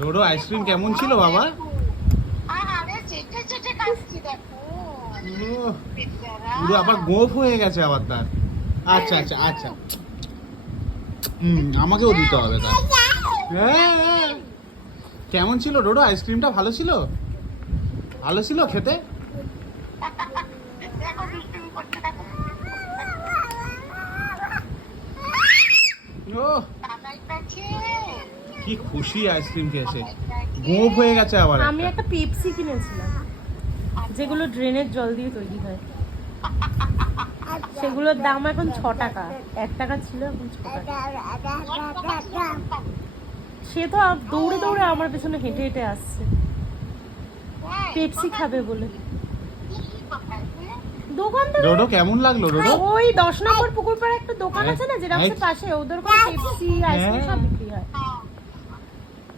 Dodo ice cream কেমন ছিল বাবা? আরে চেটে চেটে খাচ্ছি দেখো। ওহ, পুরো আবার গোফ হয়ে গেছে আবার তার। আচ্ছা আচ্ছা আচ্ছা, আমাকেও দিতে হবে তার। হ্যাঁ, হ্যাঁ। কেমন ছিল ডোডো আইসক্রিমটা? ভালো ছিল? ভালো ছিল খেতে? দেখো দুষ্টুমি করতে দেখো। ও দাদাই পাচ্ছে। কি খুশি আইসক্রিম খেয়েছে, গোফ হয়ে গেছে আবার আমি একটা পেপসি কিনেছিলাম, যেগুলো ড্রেনের জল দিয়ে তৈরি হয়। সেগুলোর দাম এখন 6 টাকা, 1 টাকা ছিল, এখন 6 টাকা। সে তো দৌড়ে দৌড়ে আমার পেছনে হেঁটে হেঁটে আসছে পেপসি খাবে বলে। দোকান তো ডোডো কেমন লাগলো ডোডো? ওই 10 নম্বর পুকুর পাড়ে একটা দোকান আছে না, জেরক্সের পাশে, ওদের কোনো পেপসি আইসক্রিম সব বিক্রি হয়।